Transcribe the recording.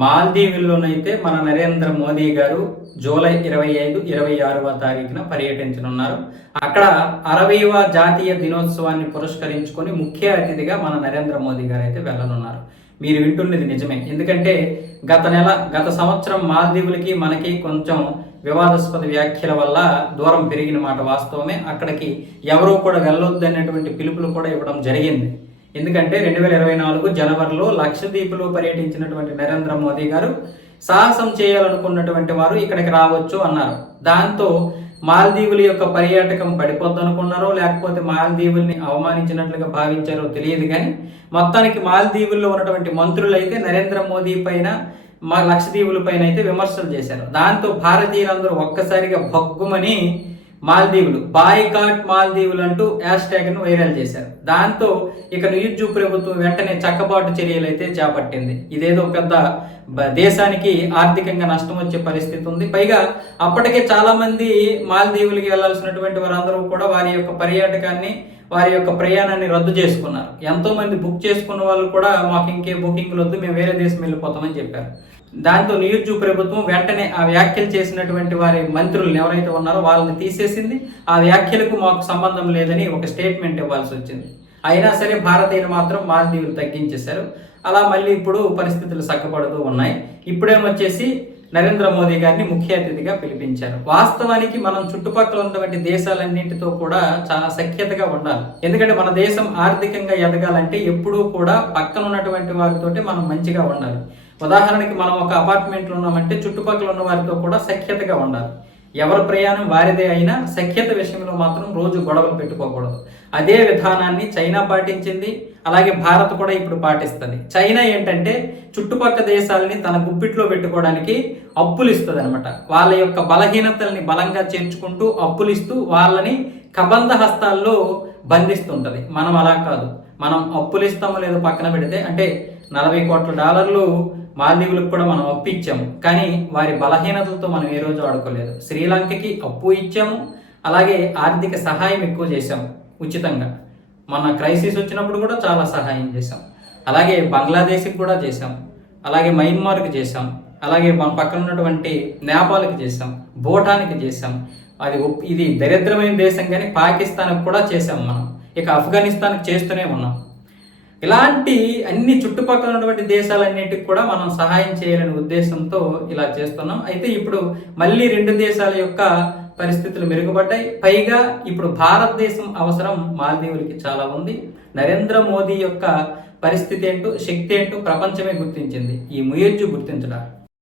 మాల్దీవుల్లోనైతే మన నరేంద్ర మోదీ గారు జూలై ఇరవై ఐదు ఇరవై ఆరవ తారీఖున పర్యటించనున్నారు. అక్కడ అరవైవ జాతీయ దినోత్సవాన్ని పురస్కరించుకొని ముఖ్య అతిథిగా మన నరేంద్ర మోదీ గారు అయితే వెళ్ళనున్నారు. మీరు వింటున్నది నిజమే. ఎందుకంటే గత నెల గత సంవత్సరం మాల్దీవులకి మనకి కొంచెం వివాదాస్పద వ్యాఖ్యల వల్ల దూరం పెరిగిన మాట వాస్తవమే. అక్కడికి ఎవరూ కూడా వెళ్ళొద్దు అనేటువంటి పిలుపులు కూడా ఇవ్వడం జరిగింది. ఎందుకంటే రెండు వేల ఇరవై నాలుగు జనవరిలో లక్షద్వీప్లో పర్యటించినటువంటి నరేంద్ర మోదీ గారు సాహసం చేయాలనుకున్నటువంటి వారు ఇక్కడికి రావచ్చు అన్నారు. దాంతో మాల్దీవుల యొక్క పర్యాటకం పడిపోద్దనుకున్నారో లేకపోతే మాల్దీవుల్ని అవమానించినట్లుగా భావించారో తెలియదు కానీ మొత్తానికి మాల్దీవుల్లో ఉన్నటువంటి మంత్రులు అయితే నరేంద్ర మోదీ పైన మా లక్షద్వీపుల పైన అయితే విమర్శలు చేశారు. దాంతో భారతీయులందరూ ఒక్కసారిగా భగ్గుమని మాల్దీవులు. బాయ్కాట్ మాల్దీవులు అంటూ హ్యాష్ ట్యాగ్ను వైరల్ చేశారు. దాంతో ఇక నియుజు ప్రభుత్వం వెంటనే చక్కబాటు చర్యలు అయితే చేపట్టింది. ఇదేదో పెద్ద బ- దేశానికి ఆర్థికంగా నష్టం వచ్చే పరిస్థితి ఉంది. పైగా అప్పటికే చాలా మంది మాల్దీవులకి వెళ్ళాల్సినటువంటి వారందరూ కూడా వారి యొక్క పర్యాటకాన్ని వారి యొక్క ప్రయాణాన్ని రద్దు చేసుకున్నారు. ఎంతో మంది బుక్ చేసుకున్న వాళ్ళు కూడా మాకు ఇంకే బుకింగ్లు వద్దు మేము వేరే దేశం వెళ్ళిపోతామని చెప్పారు. దాంతో నియుజ్జు ప్రభుత్వం వెంటనే ఆ వ్యాఖ్యలు చేసినటువంటి వారి మంత్రులను ఎవరైతే ఉన్నారో వాళ్ళని తీసేసింది. ఆ వ్యాఖ్యలకు మాకు సంబంధం లేదని ఒక స్టేట్మెంట్ ఇవ్వాల్సి వచ్చింది. అయినా సరే భారతీయులు మాత్రం మాల్దీవులు తగ్గించేశారు. అలా మళ్ళీ ఇప్పుడు పరిస్థితులు చక్కబడుతూ ఉన్నాయి. ఇప్పుడేమొచ్చేసి నరేంద్ర మోదీ గారిని ముఖ్య అతిథిగా పిలిపించారు. వాస్తవానికి మనం చుట్టుపక్కల ఉన్నటువంటి దేశాలన్నింటితో కూడా చాలా సఖ్యతగా ఉండాలి. ఎందుకంటే మన దేశం ఆర్థికంగా ఎదగాలంటే ఎప్పుడూ కూడా పక్కన ఉన్నటువంటి వారితోటి మనం మంచిగా ఉండాలి. ఉదాహరణకి మనం ఒక అపార్ట్మెంట్లో ఉన్నామంటే చుట్టుపక్కల ఉన్న వారితో కూడా సఖ్యతగా ఉండాలి. ఎవరి ప్రయాణం వారిదే అయినా సఖ్యత విషయంలో మాత్రం రోజు గొడవలు పెట్టుకోకూడదు. అదే విధానాన్ని చైనా పాటించింది అలాగే భారత్ కూడా ఇప్పుడు పాటిస్తుంది. చైనా ఏంటంటే చుట్టుపక్కల దేశాలని తన గుప్పిట్లో పెట్టుకోవడానికి అప్పులు ఇస్తుంది అనమాట వాళ్ళ యొక్క బలహీనతల్ని బలంగా చేర్చుకుంటూ అప్పులు ఇస్తూ వాళ్ళని కబంధ హస్తాల్లో బంధిస్తుంటది. మనం అలా కాదు. మనం అప్పులు ఇస్తామో లేదో పక్కన పెడితే అంటే నలభై కోట్ల డాలర్లు మాల్దీవులకు కూడా మనం అప్పు ఇచ్చాము. కానీ వారి బలహీనతలతో మనం ఏ రోజు ఆడుకోలేదు. శ్రీలంకకి అప్పు ఇచ్చాము. అలాగే ఆర్థిక సహాయం ఎక్కువ చేశాము ఉచితంగా. మన క్రైసిస్ వచ్చినప్పుడు కూడా చాలా సహాయం చేశాం అలాగే బంగ్లాదేశ్కి కూడా చేశాం అలాగే మయన్మార్కి చేశాం అలాగే మన పక్కన ఉన్నటువంటి నేపాల్కి చేశాం భూటాన్కి చేశాం అది ఇది దరిద్రమైన దేశం కానీ పాకిస్తాన్కి కూడా చేశాం మనం. ఇక ఆఫ్ఘనిస్తాన్కి చేస్తూనే ఉన్నాం. ఇలాంటి అన్ని చుట్టుపక్కల ఉన్నటువంటి దేశాలన్నిటికి కూడా మనం సహాయం చేయాలనే ఉద్దేశంతో ఇలా చేస్తున్నాం. అయితే ఇప్పుడు మళ్ళీ రెండు దేశాల యొక్క పరిస్థితులు మెరుగుపడ్డాయి. పైగా ఇప్పుడు భారతదేశం అవసరం మాల్దీవులకి చాలా ఉంది. నరేంద్ర మోదీ యొక్క పరిస్థితి ఏంటో శక్తి ఏంటో ప్రపంచమే గుర్తించింది. ఈ ముయజ్జు గుర్తించడానికి